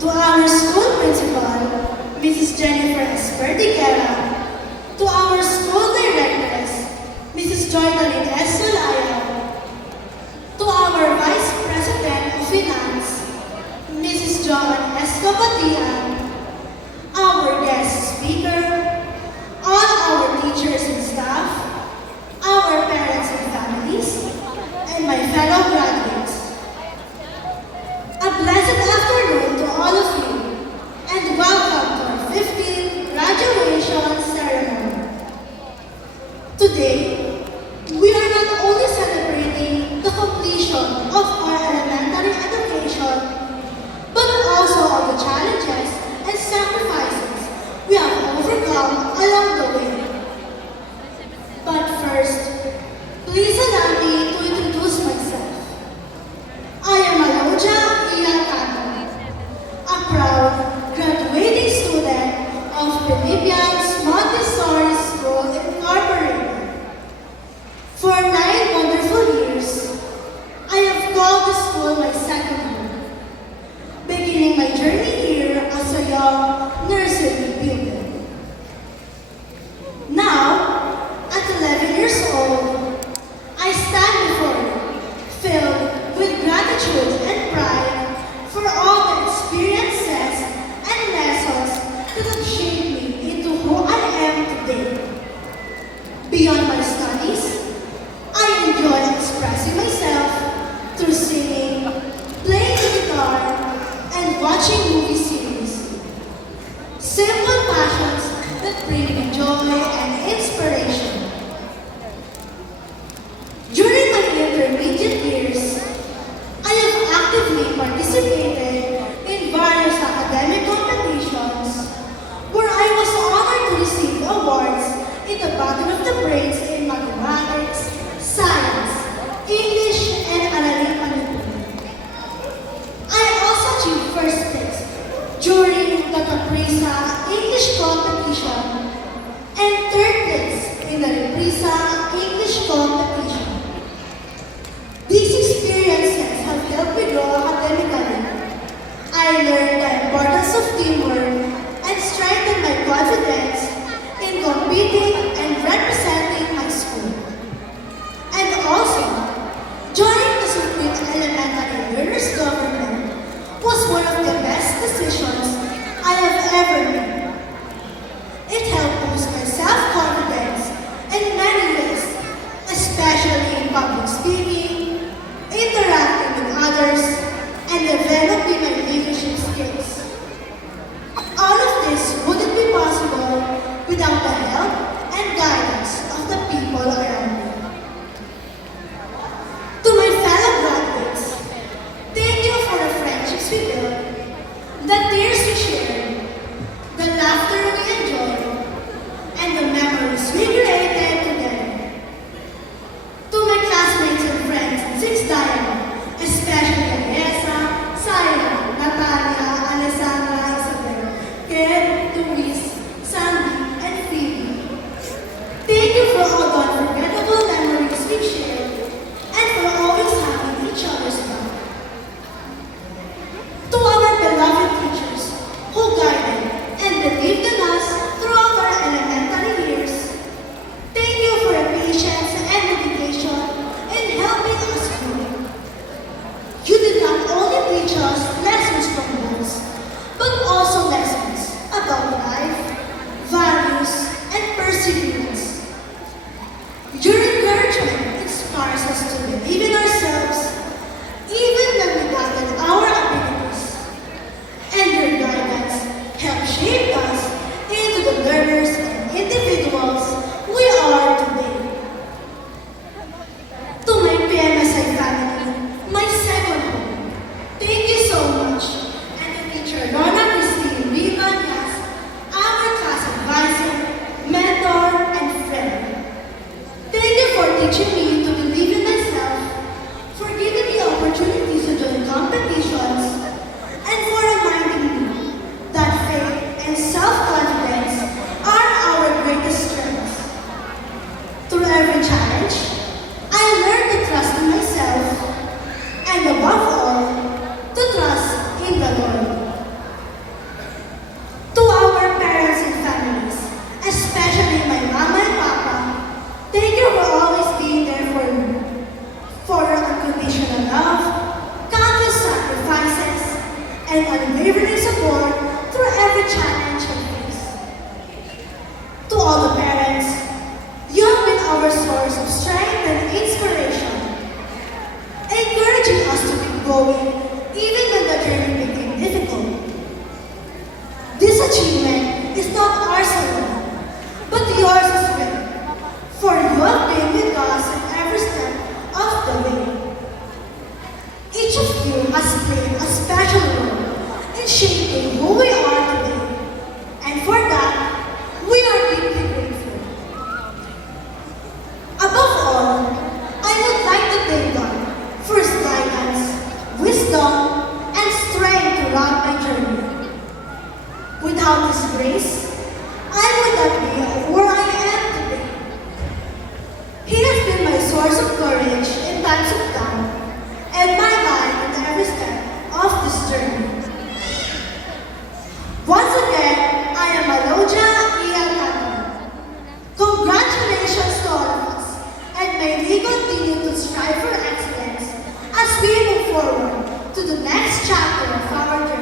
To our school principal, Mrs. Jennifer Espertiguera, to our school directress, Mrs. Jordaline S. Solaya, to our Vice President of Finance, Mrs. Joan S. Capatian, our guest speaker, all our teachers and staff, our parents and families, and my fellow graduates. A blessed afternoon to all of you, and welcome to our 15th graduation ceremony. Today, we are not only celebrating the completion of our elementary education, but also all the challenges and sacrifices we have overcome along the way. But first, please allow me to introduce myself. I am Aloja Iyakano, a proud graduating student of Philippians Montessori School Incorporated. For 9 wonderful years, I have called the school my second home, beginning my journey here as a young nursery pupil. Now, at 11 years old, I stand before you, filled with gratitude and pride for all the experiences and lessons that have shaped me into who I am today. Beyond my studies, I enjoy expressing myself through singing, playing the guitar, and watching movie series. Simple passions that bring me joy and inspiration. During my intermediate years, I have actively participated in various academic competitions where I was honored to receive awards in the Battle of the Brains in mathematics, science, English, and Aralin Panlipunan. I also achieved first place during the Caprisa English competition and third place in the Reprisa English competition. These experiences have helped me grow academically. I learned the importance of teamwork and strengthened my confidence in competing and representing my school. And also, joining the Supreme Elementary Learners Government was one of the best decisions I have ever made. It helped boost my self-confidence in many ways, especially in public speaking, interacting with others, and developing my leadership skills. All of this wouldn't be possible without the help and guidance of the people around me. To my fellow graduates, thank you for the friendships we built, the tears we shared, the laughter we enjoyed, and the memories we created together. To my classmates and friends in 6th Diamond, especially Aliesa, Saya, Natalia, Alessandra, Isabel, Ken, Luis, Sandy, and Phoebe. Thank you for all the unforgettable memories we shared and for always having each other's back. To our beloved teachers who guided and believed in us throughout our elementary years, thank you for your patience and dedication in helping us grow. You did not only teach us lessons from books, but also lessons about life, values, and perseverance. Your encouragement inspires us to believe in ourselves, even when we doubted our abilities. And your guidance helped shape us into the learners and individuals we are today. To my PMSI family, my second home, thank you so unwavering support through every challenge I face. To all the parents, you have been our source of strength and inspiration, encouraging us to keep going even when the journey became difficult. This achievement is not ours alone, but yours as well, for you have been with us in every step of the way. Each of you has played a special role in shaping who we are today, and for that, we are deeply grateful. Above all, I would like to thank God for His guidance, wisdom, and strength throughout my journey. Without His grace, I would not be where I am today. He has been my source of courage in times of doubt, and my life in every step of this journey. Once again, I am Aloja Ian. Congratulations to all of us, and may we continue to strive for excellence as we move forward to the next chapter of our journey.